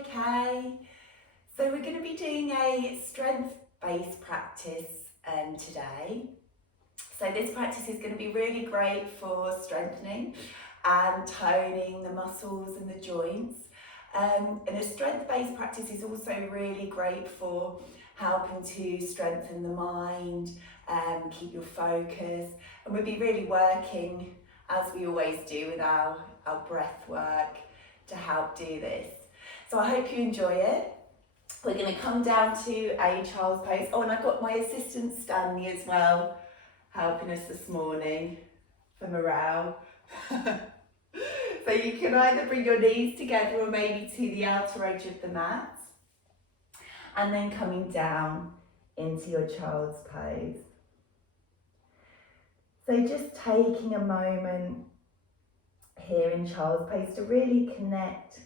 okay. So we're going to be doing a strength-based practice today. So this practice is going to be really great for strengthening and toning the muscles and the joints. And a strength-based practice is also really great for helping to strengthen the mind, keep your focus, and we'll be really working, as we always do, with our breath work to help do this. So I hope you enjoy it. We're going to come down to a child's pose. Oh, and I've got my assistant Stanley as well, helping us this morning for morale. So you can either bring your knees together or maybe to the outer edge of the mat. And then coming down into your child's pose. So just taking a moment here in child's pose to really connect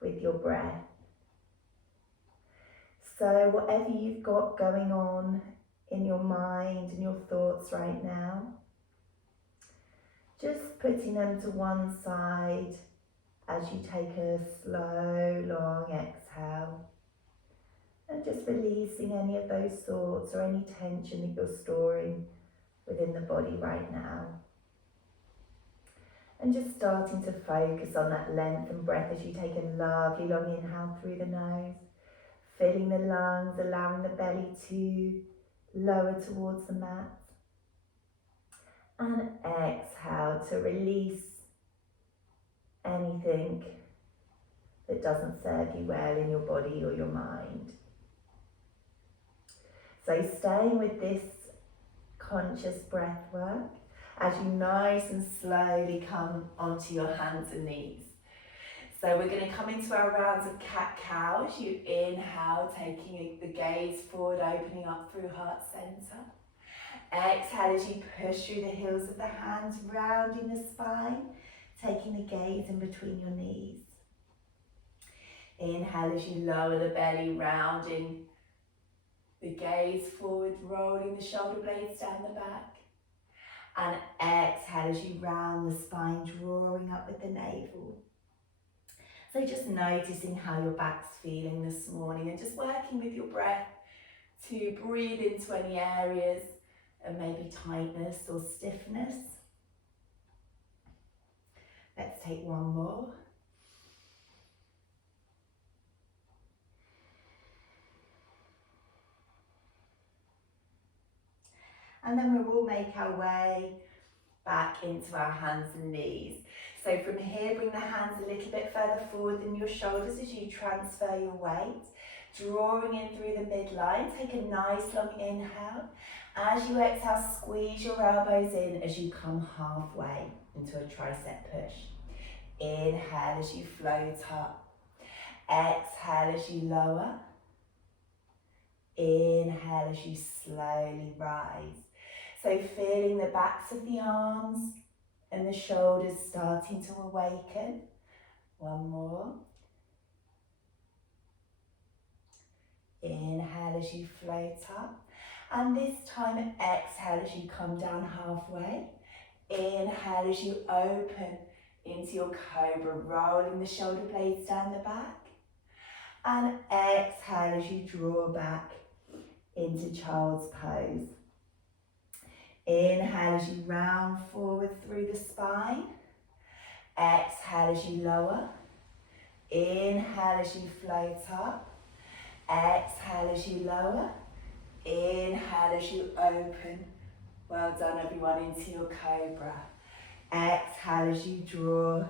with your breath. So whatever you've got going on in your mind and your thoughts right now, just putting them to one side as you take a slow, long exhale. And just releasing any of those thoughts or any tension that you're storing within the body right now. And just starting to focus on that length and breath as you take a lovely long inhale through the nose. Filling the lungs, allowing the belly to lower towards the mat. And exhale to release anything that doesn't serve you well in your body or your mind. So staying with this conscious breath work as you nice and slowly come onto your hands and knees. So we're going to come into our rounds of cat-cow as you inhale, taking the gaze forward, opening up through heart center. Exhale as you push through the heels of the hands, rounding the spine, taking the gaze in between your knees. Inhale as you lower the belly, rounding the gaze forward, rolling the shoulder blades down the back. And exhale as you round the spine, drawing up with the navel. So just noticing how your back's feeling this morning and just working with your breath to breathe into any areas of maybe tightness or stiffness. Let's take one more. And then we will make our way back into our hands and knees. So from here, bring the hands a little bit further forward than your shoulders as you transfer your weight. Drawing in through the midline, take a nice long inhale. As you exhale, squeeze your elbows in as you come halfway into a tricep push. Inhale as you float up. Exhale as you lower. Inhale as you slowly rise. So feeling the backs of the arms and the shoulders starting to awaken. One more. Inhale as you float up. And this time exhale as you come down halfway. Inhale as you open into your cobra, rolling the shoulder blades down the back. And exhale as you draw back into child's pose. Inhale as you round forward through the spine. Exhale as you lower. Inhale as you float up. Exhale as you lower. Inhale as you open. Well done everyone, into your cobra. Exhale as you draw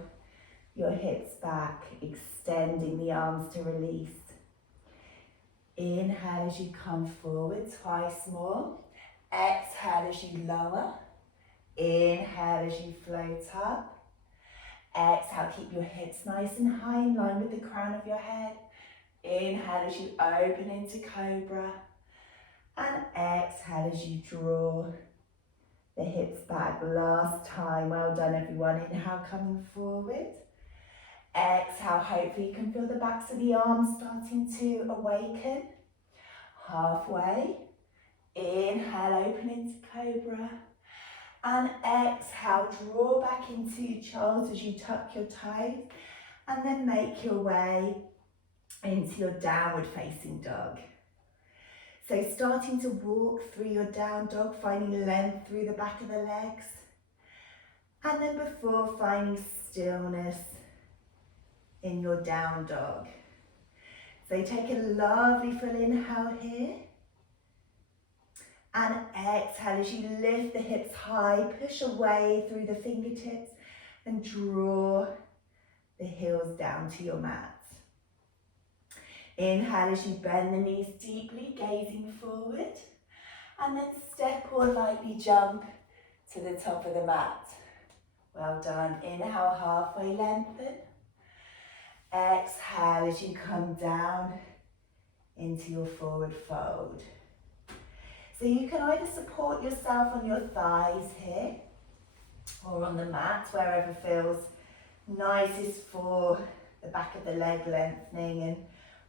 your hips back, extending the arms to release. Inhale as you come forward, twice more. Exhale as you lower. Inhale as you float up. Exhale, keep your hips nice and high in line with the crown of your head. Inhale as you open into cobra. And exhale as you draw the hips back. Last time, well done everyone. Inhale, coming forward. Exhale, hopefully you can feel the backs of the arms starting to awaken. Halfway. Inhale, open into cobra. And exhale, draw back into child's as you tuck your toes. And then make your way into your downward facing dog. So starting to walk through your down dog, finding length through the back of the legs. And then before finding stillness in your down dog. So take a lovely full inhale here. And exhale as you lift the hips high, push away through the fingertips and draw the heels down to your mat. Inhale as you bend the knees deeply, gazing forward. And then step or lightly jump to the top of the mat. Well done. Inhale, halfway lengthen. Exhale as you come down into your forward fold. So you can either support yourself on your thighs here or on the mat, wherever feels nicest for the back of the leg lengthening and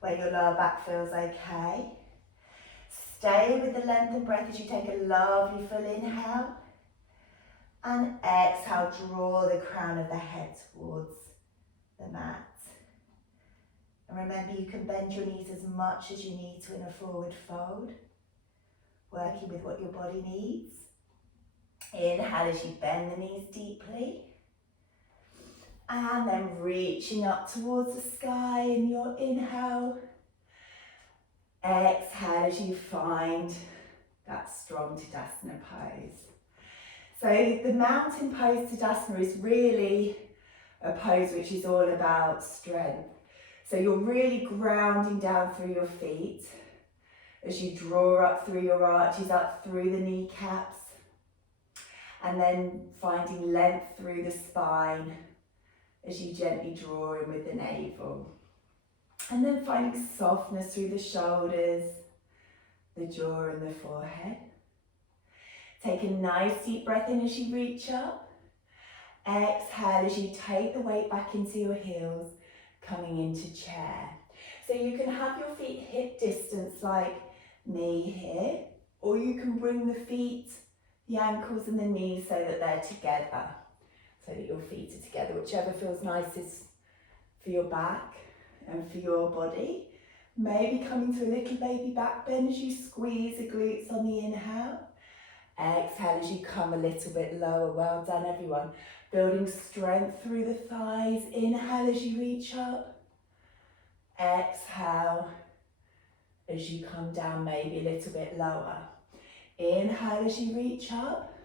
where your lower back feels okay. Stay with the length and breath as you take a lovely full inhale. And exhale, draw the crown of the head towards the mat. And remember, you can bend your knees as much as you need to in a forward fold, working with what your body needs. Inhale as you bend the knees deeply. And then reaching up towards the sky in your inhale. Exhale as you find that strong Tadasana pose. So the mountain pose Tadasana is really a pose which is all about strength. So you're really grounding down through your feet as you draw up through your arches, up through the kneecaps, and then finding length through the spine as you gently draw in with the navel. And then finding softness through the shoulders, the jaw and the forehead. Take a nice deep breath in as you reach up. Exhale as you take the weight back into your heels, coming into chair. So you can have your feet hip distance like me here, or you can bring the feet, the ankles and the knees so that they're together, so that your feet are together, whichever feels nicest for your back and for your body. Maybe coming to a little baby back bend as you squeeze the glutes on the inhale. Exhale as you come a little bit lower. Well done, everyone. Building strength through the thighs. Inhale as you reach up. Exhale as you come down, maybe a little bit lower. Inhale as you reach up.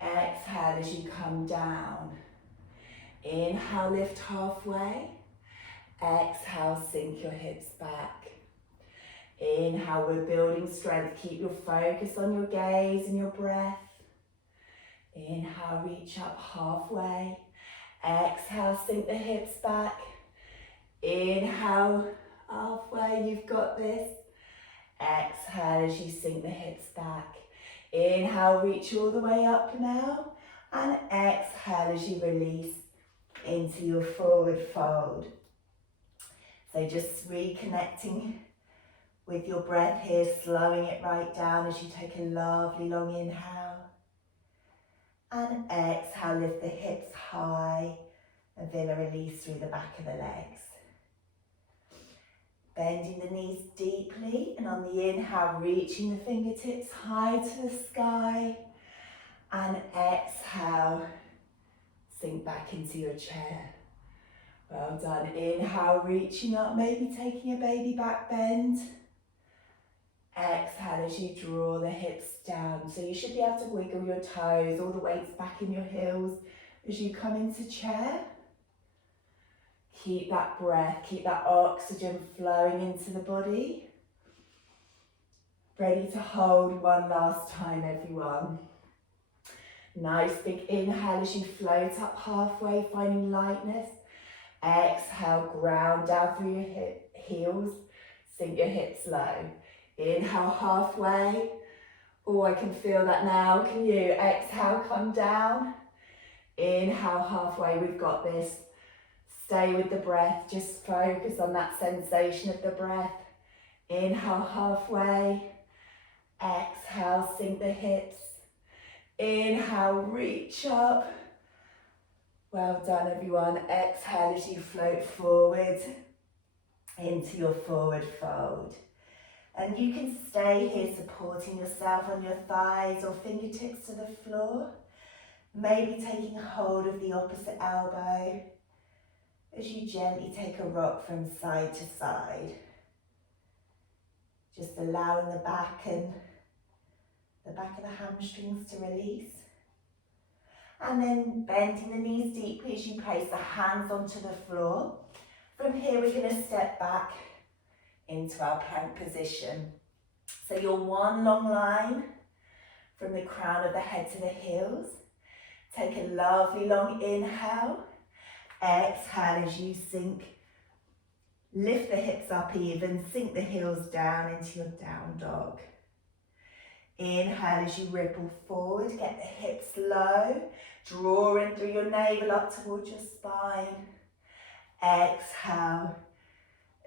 Exhale as you come down. Inhale, lift halfway. Exhale, sink your hips back. Inhale, we're building strength. Keep your focus on your gaze and your breath. Inhale, reach up halfway. Exhale, sink the hips back. Inhale, halfway, you've got this. Exhale as you sink the hips back. Inhale, reach all the way up now. And exhale as you release into your forward fold. So just reconnecting with your breath here, slowing it right down as you take a lovely long inhale. And exhale, lift the hips high and feel a release through the back of the legs. Bending the knees deeply, and on the inhale, reaching the fingertips high to the sky. And exhale, sink back into your chair. Well done. Inhale, reaching up, maybe taking a baby back bend. Exhale as you draw the hips down. So you should be able to wiggle your toes, all the weight's back in your heels as you come into chair. Keep that breath, keep that oxygen flowing into the body. Ready to hold one last time, everyone. Nice big inhale as you float up halfway, finding lightness. Exhale, ground down through your heels, sink your hips low. Inhale halfway. Oh, I can feel that now, can you? Exhale, come down. Inhale halfway, we've got this. Stay with the breath, just focus on that sensation of the breath. Inhale halfway. Exhale, sink the hips. Inhale, reach up. Well done, everyone. Exhale as you float forward. into your forward fold. And you can stay here supporting yourself on your thighs or fingertips to the floor. Maybe taking hold of the opposite elbow as you gently take a rock from side to side. Just allowing the back of the hamstrings to release. And then bending the knees deeply as you place the hands onto the floor. From here we're going to step back into our plank position. So you're one long line from the crown of the head to the heels. Take a lovely long inhale. Exhale as you sink. Lift the hips up even, sink the heels down into your down dog. Inhale as you ripple forward, get the hips low, draw in through your navel up towards your spine. Exhale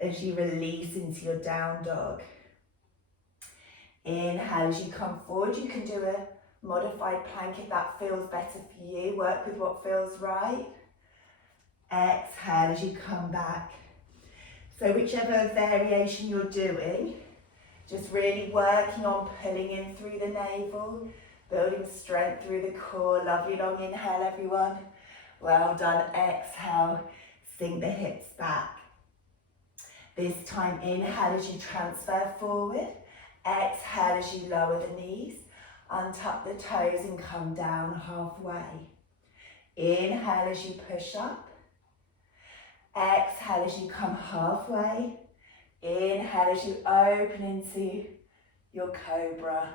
as you release into your down dog. Inhale as you come forward. You can do a modified plank if that feels better for you. Work with what feels right. Exhale as you come back. So whichever variation you're doing, just really working on pulling in through the navel, building strength through the core. Lovely long inhale, everyone. Well done. Exhale, sink the hips back. This time, inhale as you transfer forward. Exhale as you lower the knees. Untuck the toes and come down halfway. Inhale as you push up. Exhale as you come halfway. Inhale as you open into your cobra.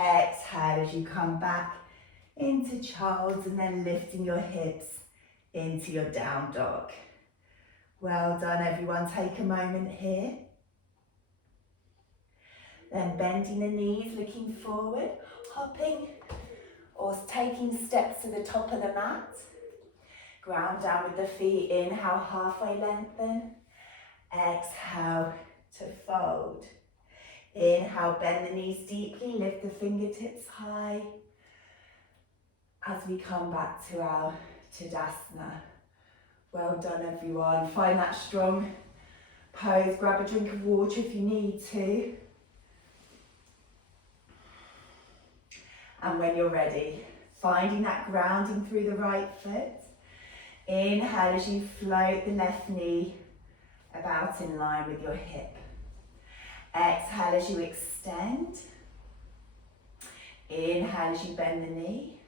Exhale as you come back into child's and then lifting your hips into your down dog. Well done, everyone. Take a moment here. Then bending the knees, looking forward, hopping or taking steps to the top of the mat. Ground down with the feet. Inhale, halfway lengthen. Exhale to fold. Inhale, bend the knees deeply, lift the fingertips high. As we come back to our Tadasana. Well done, everyone. Find that strong pose. Grab a drink of water if you need to. And when you're ready, finding that grounding through the right foot. Inhale as you float the left knee about in line with your hip. Exhale as you extend. Inhale as you bend the knee.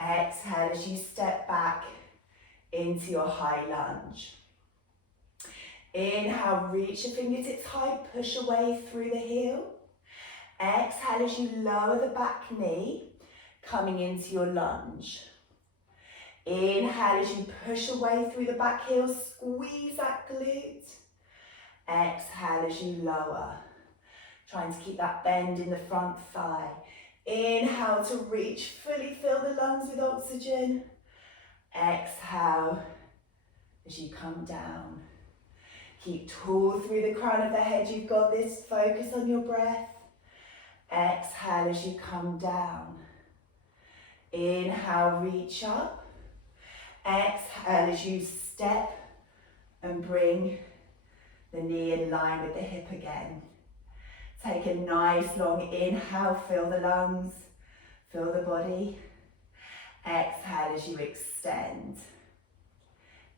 Exhale as you step back into your high lunge. Inhale, reach your fingertips high, push away through the heel. Exhale as you lower the back knee, coming into your lunge. Inhale as you push away through the back heel, squeeze that glute. Exhale as you lower, trying to keep that bend in the front thigh. Inhale to reach, fully fill the lungs with oxygen. Exhale as you come down. Keep tall through the crown of the head. You've got this. Focus on your breath. Exhale as you come down. Inhale, reach up. Exhale as you step and bring the knee in line with the hip again. Take a nice long inhale, fill the lungs, fill the body. Exhale as you extend.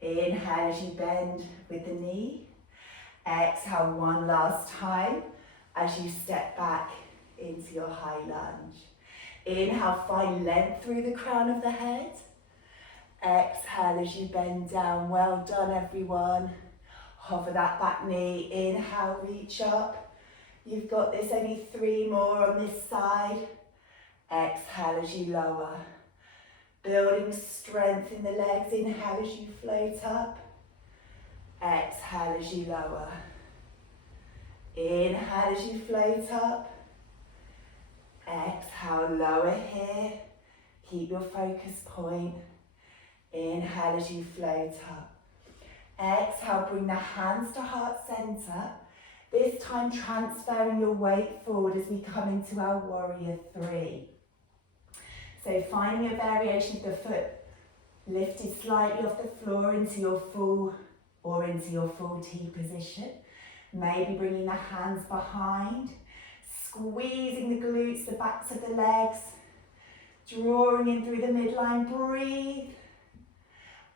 Inhale as you bend with the knee. Exhale one last time as you step back into your high lunge. Inhale, find length through the crown of the head. Exhale as you bend down. Well done, everyone. Hover that back knee. Inhale, reach up. You've got this, only 3 more on this side. Exhale as you lower. Building strength in the legs. Inhale as you float up. Exhale as you lower. Inhale as you float up. Exhale, lower here. Keep your focus point. Inhale as you float up. Exhale, bring the hands to heart center. This time transferring your weight forward as we come into our warrior 3. So finding a variation of the foot lifted slightly off the floor into your full or into your full T position. Maybe bringing the hands behind, squeezing the glutes, the backs of the legs, drawing in through the midline. Breathe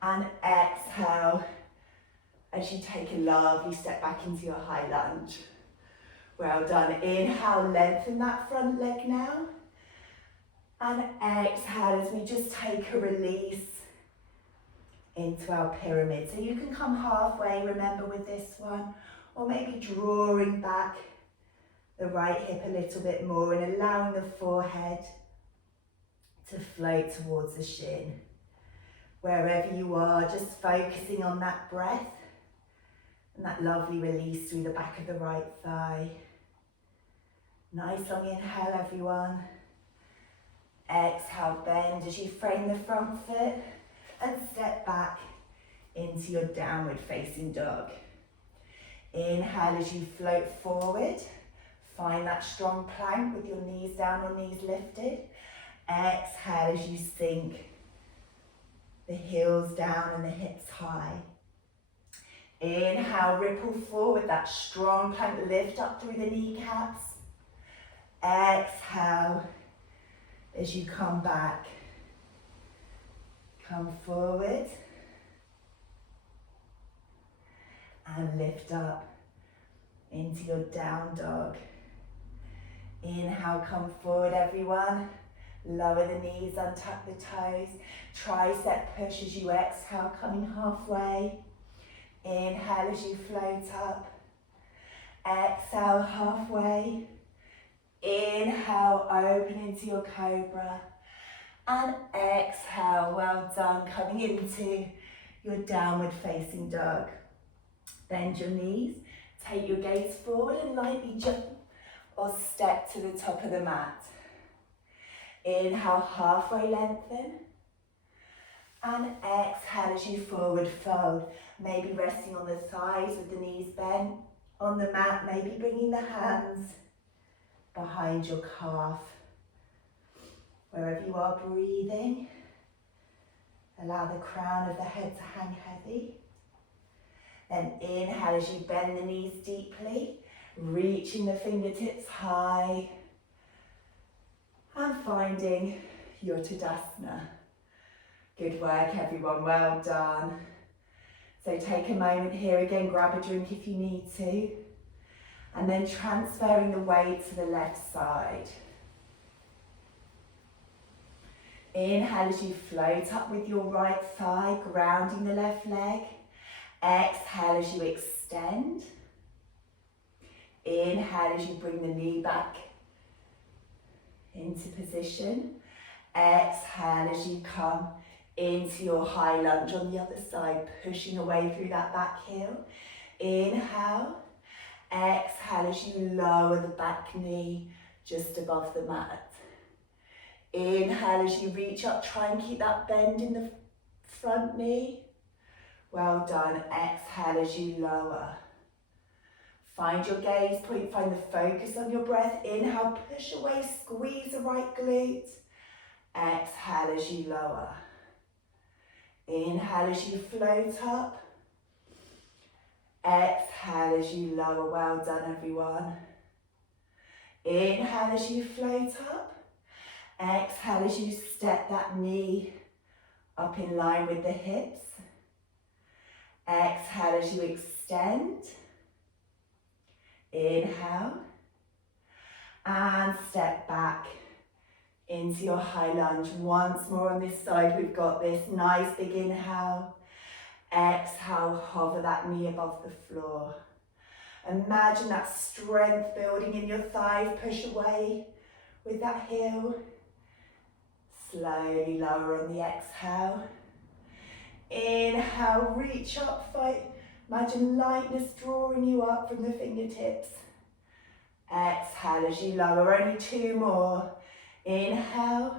and exhale as you take a lovely step back into your high lunge. Well done. Inhale, lengthen that front leg now. And exhale as we just take a release into our pyramid. So you can come halfway, remember, with this one, or maybe drawing back the right hip a little bit more and allowing the forehead to float towards the shin. Wherever you are, just focusing on that breath and that lovely release through the back of the right thigh. Nice long inhale, everyone. Exhale, bend as you frame the front foot and step back into your downward facing dog. Inhale as you float forward. Find that strong plank with your knees down or knees lifted. Exhale as you sink the heels down and the hips high. Inhale, ripple forward, that strong plank, lift up through the kneecaps. Exhale as you come back. Come forward and lift up into your down dog. Inhale, come forward, everyone. Lower the knees, untuck the toes. Tricep push as you exhale, coming halfway. Inhale as you float up. Exhale, halfway. Inhale, open into your cobra. And exhale, well done, coming into your downward facing dog. Bend your knees, take your gaze forward and lightly jump or step to the top of the mat. Inhale, halfway lengthen. And exhale as you forward fold. Maybe resting on the thighs with the knees bent. On the mat, maybe bringing the hands behind your calf. Wherever you are breathing, allow the crown of the head to hang heavy. Then inhale as you bend the knees deeply, reaching the fingertips high and finding your Tadasana. Good work, everyone, well done. So take a moment here again, grab a drink if you need to, and then transferring the weight to the left side. Inhale as you float up with your right thigh, grounding the left leg. Exhale as you extend. Inhale as you bring the knee back into position. Exhale as you come into your high lunge on the other side, pushing away through that back heel. Inhale. Exhale as you lower the back knee just above the mat. Inhale as you reach up, try and keep that bend in the front knee. Well done. Exhale as you lower. Find your gaze point, find the focus on your breath. Inhale, push away, squeeze the right glute. Exhale as you lower. Inhale as you float up. Exhale as you lower. Well done, everyone. Inhale as you float up. Exhale as you step that knee up in line with the hips. Exhale as you extend. Inhale. And step back into your high lunge. Once more on this side, we've got this nice big inhale. Exhale, hover that knee above the floor. Imagine that strength building in your thighs. Push away with that heel. Slowly lower on the exhale. Inhale, reach up, fight. Imagine lightness drawing you up from the fingertips. Exhale as you lower, only two more. Inhale.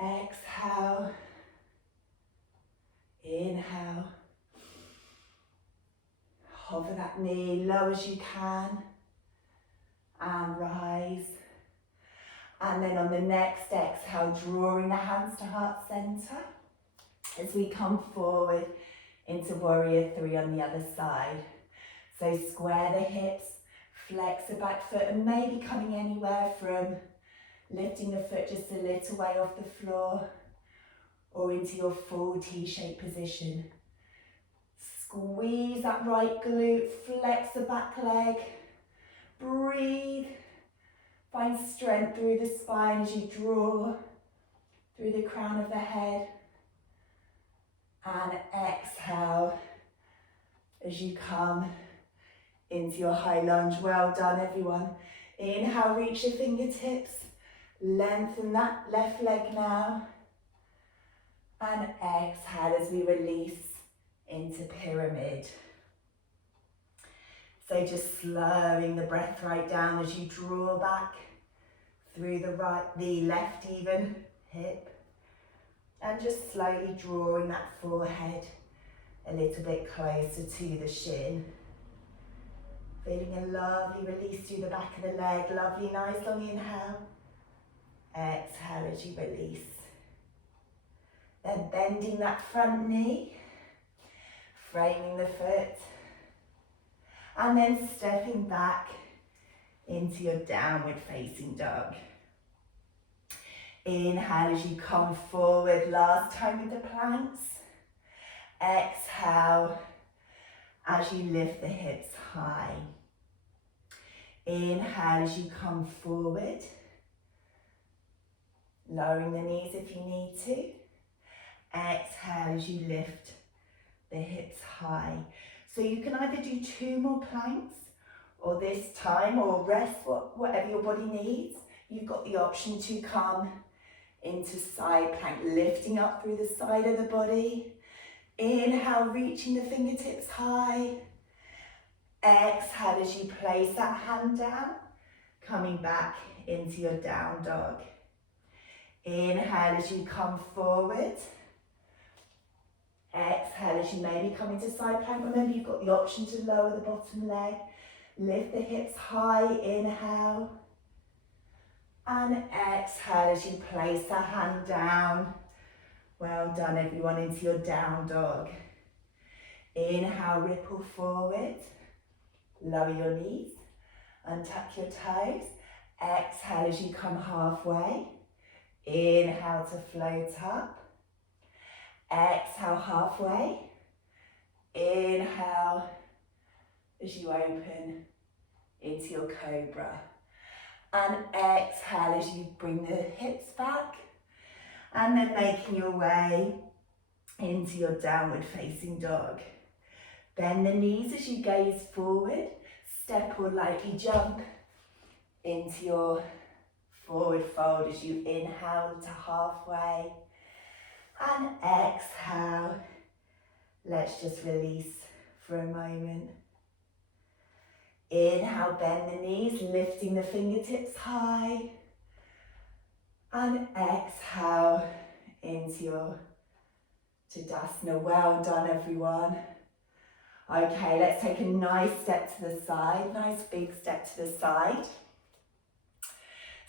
Exhale. Inhale. Hover that knee low as you can. And rise. And then on the next exhale, drawing the hands to heart center. As we come forward, into warrior 3 on the other side. So square the hips, flex the back foot, and maybe coming anywhere from lifting the foot just a little way off the floor or into your full T-shaped position. Squeeze that right glute, flex the back leg, breathe. Find strength through the spine as you draw through the crown of the head. And exhale as you come into your high lunge. Well done, everyone. Inhale, reach your fingertips. Lengthen that left leg now. And exhale as we release into pyramid. So just slowing the breath right down as you draw back through the left even hip. And just slowly drawing that forehead a little bit closer to the shin. Feeling a lovely release through the back of the leg. Lovely, nice long inhale. Exhale as you release. Then bending that front knee, framing the foot, and then stepping back into your downward facing dog. Inhale as you come forward, last time with the planks. Exhale as you lift the hips high. Inhale as you come forward, lowering the knees if you need to. Exhale as you lift the hips high. So you can either do 2 more planks, or this time, or rest, whatever your body needs. You've got the option to come into side plank, lifting up through the side of the body. Inhale, reaching the fingertips high. Exhale as you place that hand down, coming back into your down dog. Inhale as you come forward. Exhale as you maybe come into side plank. Remember, you've got the option to lower the bottom leg. Lift the hips high, inhale. And exhale as you place the hand down. Well done, everyone, into your down dog. Inhale, ripple forward. Lower your knees. Untuck your toes. Exhale as you come halfway. Inhale to float up. Exhale halfway. Inhale as you open into your cobra. And exhale as you bring the hips back. And then making your way into your downward facing dog. Bend the knees as you gaze forward. Step or lightly jump into your forward fold as you inhale to halfway. And exhale. Let's just release for a moment. Inhale, bend the knees, lifting the fingertips high. And exhale into your Tadasana. Well done, everyone. Okay, let's take a nice step to the side, nice big step to the side.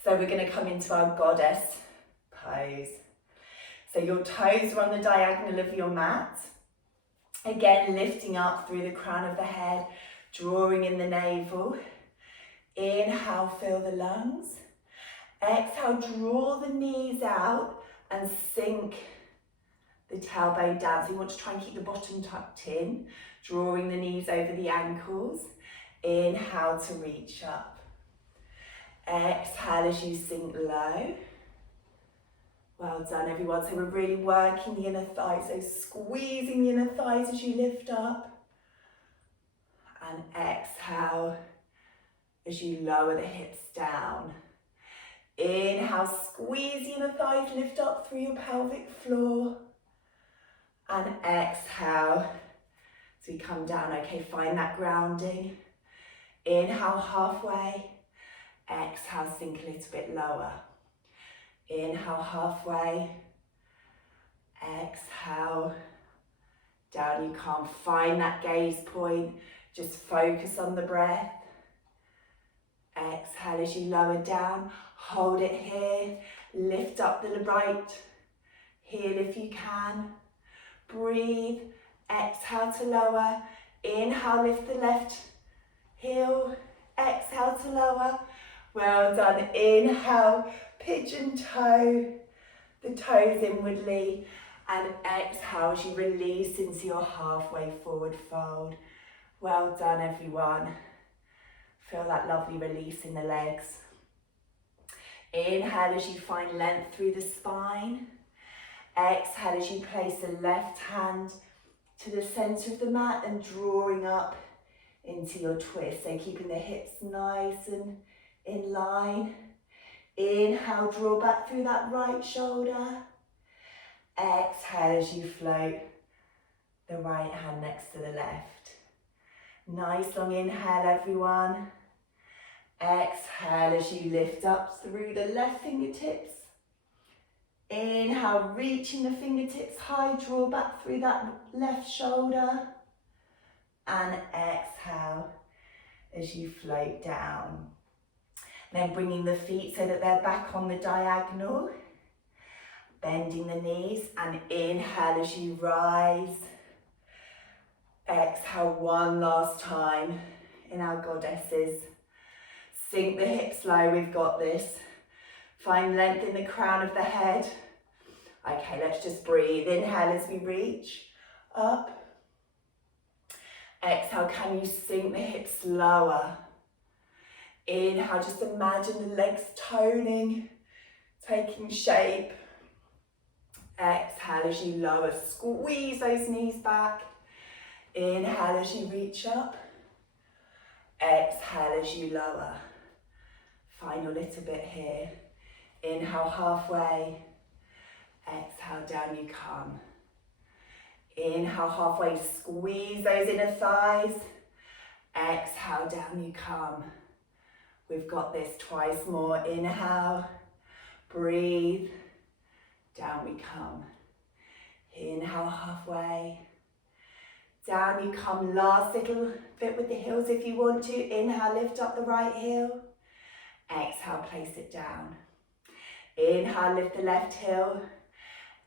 So we're going to come into our goddess pose. So your toes are on the diagonal of your mat. Again, lifting up through the crown of the head, drawing in the navel. Inhale, fill the lungs. Exhale, draw the knees out and sink the tailbone down. So you want to try and keep the bottom tucked in, drawing the knees over the ankles. Inhale to reach up. Exhale as you sink low. Well done, everyone. So we're really working the inner thighs, so squeezing the inner thighs as you lift up. And exhale as you lower the hips down. Inhale, squeeze the inner thighs, lift up through your pelvic floor. And exhale as we come down. Okay, find that grounding. Inhale halfway. Exhale, sink a little bit lower. Inhale halfway. Exhale. Down you come. Find that gaze point. Just focus on the breath. Exhale as you lower down. Hold it here. Lift up the right heel if you can. Breathe. exhale to lower, inhale, lift the left heel, exhale to lower, well done, inhale, pigeon toe, the toes inwardly, and exhale as you release into your halfway forward fold. Well done everyone. Feel that lovely release in the legs. Inhale as you find length through the spine. Exhale as you place the left hand to the centre of the mat and drawing up into your twist. So keeping the hips nice and in line. Inhale, draw back through that right shoulder. Exhale as you float the right hand next to the left. Nice long inhale everyone. Exhale as you lift up through the left fingertips. Inhale, reaching the fingertips high, draw back through that left shoulder. And exhale as you float down. Then bringing the feet so that they're back on the diagonal. Bending the knees and inhale as you rise. Exhale one last time in our goddesses. Sink the hips low, we've got this. Find length in the crown of the head. Okay, let's just breathe. Inhale as we reach up. Exhale, can you sink the hips lower? Inhale, just imagine the legs toning, taking shape. Exhale as you lower, squeeze those knees back. Inhale as you reach up. Exhale as you lower. Final little bit here. Inhale halfway. Exhale, down you come. Inhale halfway, squeeze those inner thighs. Exhale, down you come. We've got this twice more. Inhale, breathe, down we come. Inhale halfway, down you come. Last little bit with the heels if you want to. Inhale, lift up the right heel. Exhale, place it down. Inhale, lift the left heel.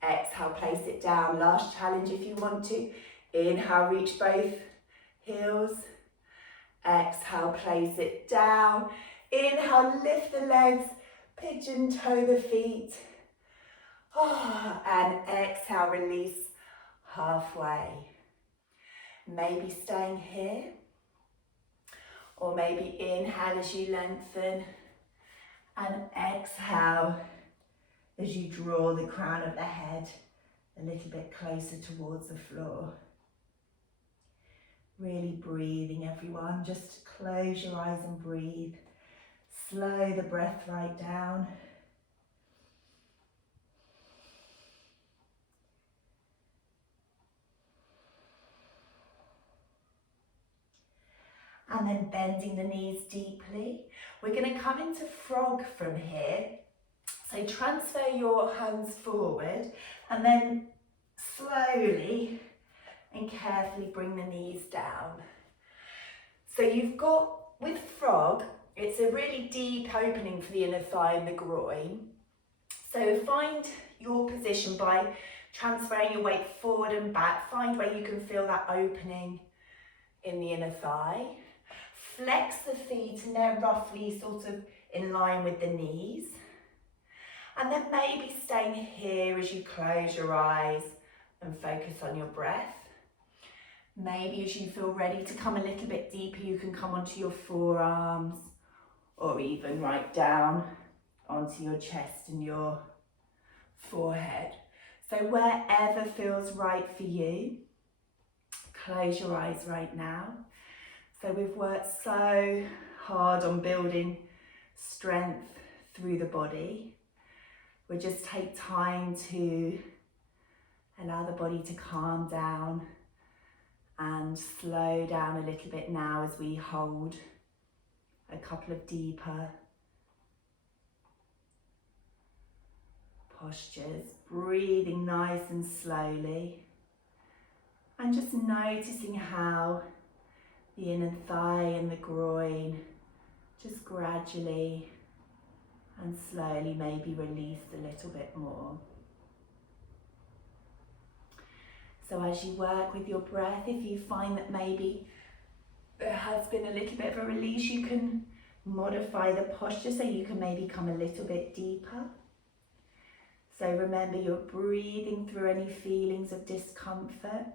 Exhale, place it down. Last challenge if you want to. Inhale, reach both heels. Exhale, place it down. Inhale, lift the legs, pigeon toe the feet. Oh, and exhale, release halfway. Maybe staying here. Or maybe inhale as you lengthen. And exhale as you draw the crown of the head a little bit closer towards the floor. Really breathing everyone, just close your eyes and breathe. Slow the breath right down. And then bending the knees deeply. We're going to come into frog from here. So transfer your hands forward and then slowly and carefully bring the knees down. So you've got, with frog, it's a really deep opening for the inner thigh and the groin. So find your position by transferring your weight forward and back. Find where you can feel that opening in the inner thigh. Flex the feet and they're roughly sort of in line with the knees. And then maybe staying here as you close your eyes and focus on your breath. Maybe as you feel ready to come a little bit deeper, you can come onto your forearms or even right down onto your chest and your forehead. So wherever feels right for you, close your eyes right now. So we've worked so hard on building strength through the body. We'll just take time to allow the body to calm down and slow down a little bit now as we hold a couple of deeper postures, breathing nice and slowly and just noticing how the inner thigh and the groin just gradually and slowly maybe released a little bit more. So as you work with your breath, if you find that maybe there has been a little bit of a release, you can modify the posture so you can maybe come a little bit deeper. So remember, you're breathing through any feelings of discomfort.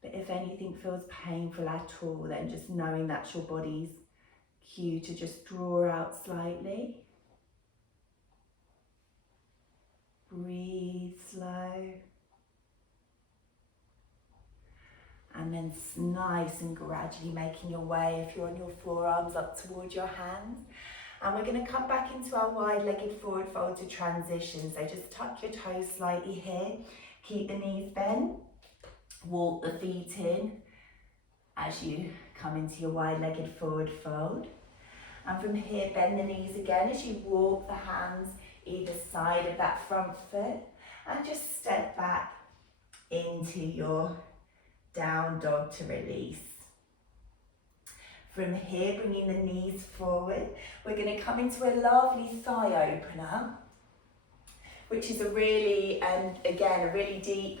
But if anything feels painful at all, then just knowing that's your body's cue to just draw out slightly. Breathe slow. And then nice and gradually making your way, if you're on your forearms, up towards your hands. And we're going to come back into our wide-legged forward fold to transition. So just tuck your toes slightly here. Keep the knees bent. Walk the feet in as you come into your wide-legged forward fold. And from here, bend the knees again as you walk the hands either side of that front foot. And just step back into your down dog to release. From here, bringing the knees forward, we're going to come into a lovely thigh opener, which is a really, again, a really deep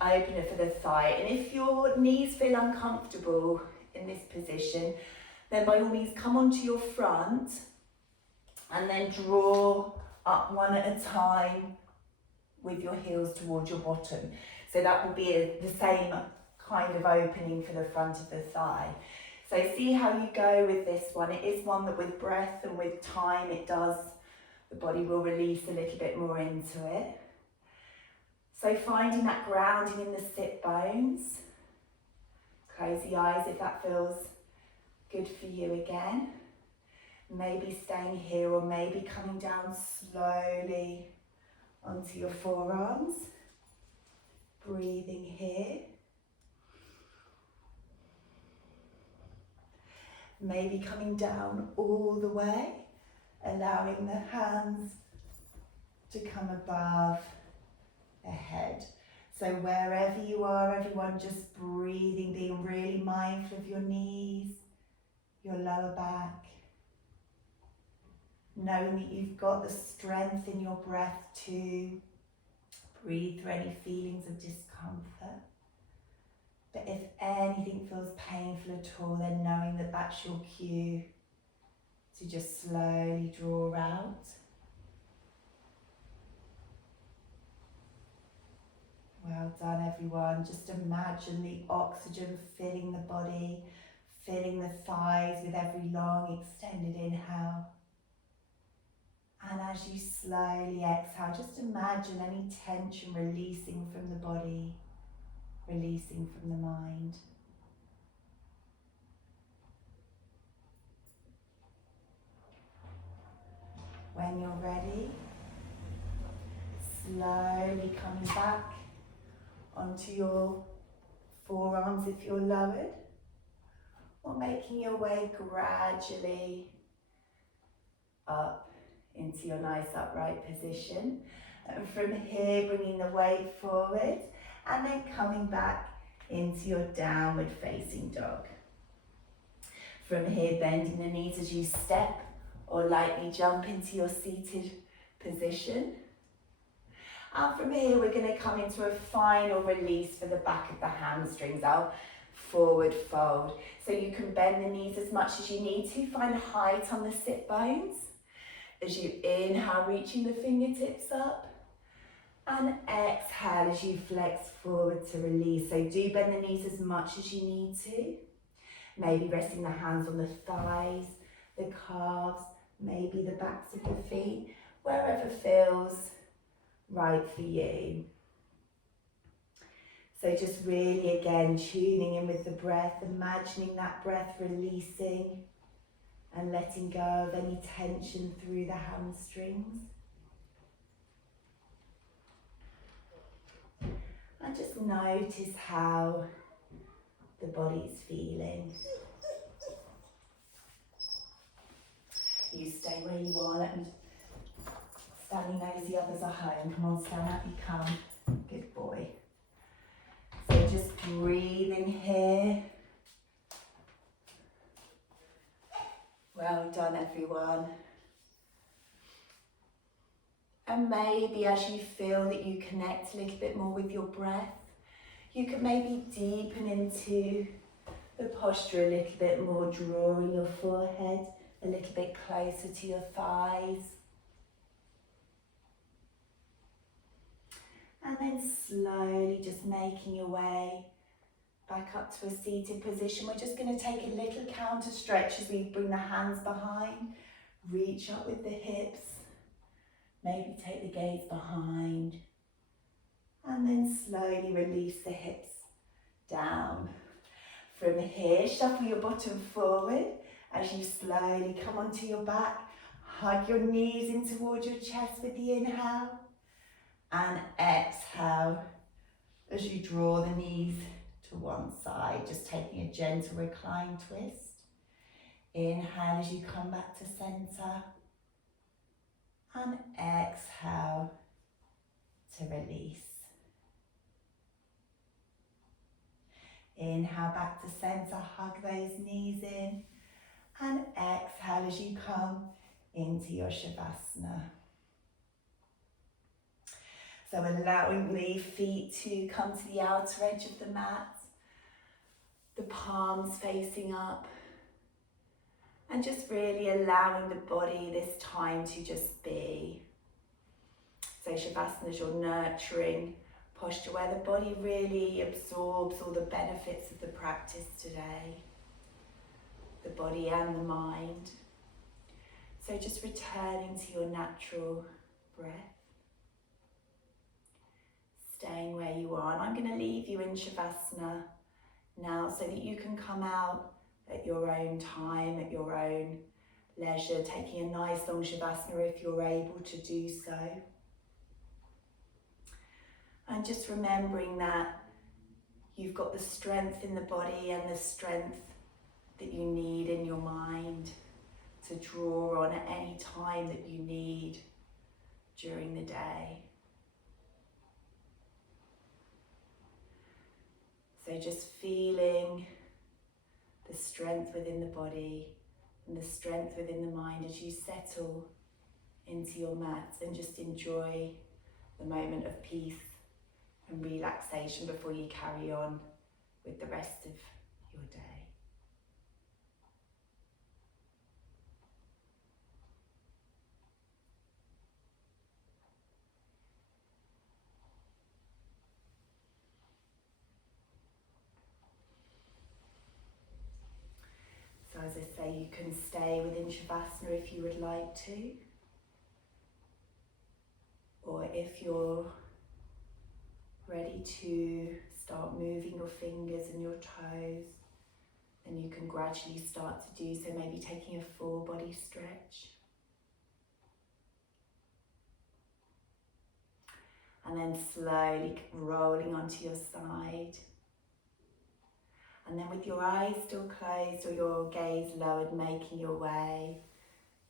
opener for the thigh. And if your knees feel uncomfortable in this position, then by all means come onto your front and then draw up one at a time with your heels towards your bottom. So that will be the same kind of opening for the front of the thigh. So see how you go with this one. It is one that with breath and with time, the body will release a little bit more into it. So finding that grounding in the sit bones. Close the eyes if that feels good for you again. Maybe staying here or maybe coming down slowly onto your forearms. Breathing here. Maybe coming down all the way, allowing the hands to come above the head. So wherever you are, everyone, just breathing, being really mindful of your knees, your lower back. Knowing that you've got the strength in your breath to breathe through any feelings of discomfort. But if anything feels painful at all, then knowing that that's your cue to just slowly draw out. Well done, everyone. Just imagine the oxygen filling the body, filling the thighs with every long extended inhale. And as you slowly exhale, just imagine any tension releasing from the body, releasing from the mind. When you're ready, slowly coming back onto your forearms if you're lowered, or making your way gradually up into your nice upright position. And from here, bringing the weight forward and then coming back into your downward facing dog. From here, bending the knees as you step or lightly jump into your seated position. And from here, we're going to come into a final release for the back of the hamstrings, our forward fold. So you can bend the knees as much as you need to, find height on the sit bones. As you inhale, reaching the fingertips up. And exhale as you flex forward to release. So do bend the knees as much as you need to. Maybe resting the hands on the thighs, the calves, maybe the backs of your feet, wherever feels right for you. So just really again tuning in with the breath, imagining that breath releasing and letting go of any tension through the hamstrings. And just notice how the body's feeling. You stay where you are. Let me Stanley knows the others are home. Come on, Stan, up you come. Good boy. So just breathing here. Well done, everyone. And maybe as you feel that you connect a little bit more with your breath, you can maybe deepen into the posture a little bit more, drawing your forehead a little bit closer to your thighs. And then slowly just making your way back up to a seated position. We're just going to take a little counter stretch as we bring the hands behind, reach up with the hips, maybe take the gaze behind, and then slowly release the hips down. From here, shuffle your bottom forward as you slowly come onto your back. Hug your knees in towards your chest with the inhale, and exhale as you draw the knees to one side, just taking a gentle recline twist. Inhale as you come back to center, and exhale to release. Inhale back to center, hug those knees in, and exhale as you come into your Shavasana. So allowing the feet to come to the outer edge of the mat, the palms facing up, and just really allowing the body this time to just be. So Shavasana is your nurturing posture where the body really absorbs all the benefits of the practice today, the body and the mind. So just returning to your natural breath, staying where you are. And I'm going to leave you in Shavasana now so that you can come out at your own time, at your own leisure, taking a nice long Shavasana if you're able to do so. And just remembering that you've got the strength in the body and the strength that you need in your mind to draw on at any time that you need during the day. So just feeling the strength within the body and the strength within the mind as you settle into your mat, and just enjoy the moment of peace and relaxation before you carry on with the rest of your day. So as I say, you can stay within Shavasana if you would like to, or if you're ready to start moving your fingers and your toes, then you can gradually start to do so, maybe taking a full body stretch. And then slowly rolling onto your side. And then with your eyes still closed or your gaze lowered, making your way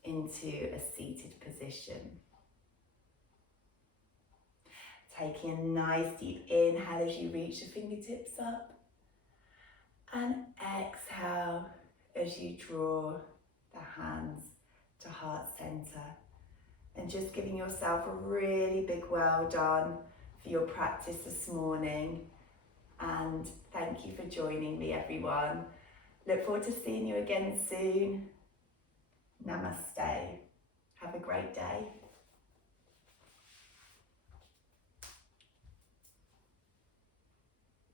into a seated position. Taking a nice deep inhale as you reach the fingertips up, and exhale as you draw the hands to heart center. And just giving yourself a really big well done for your practice this morning. And thank you for joining me, everyone. Look forward to seeing you again soon. Namaste. Have a great day.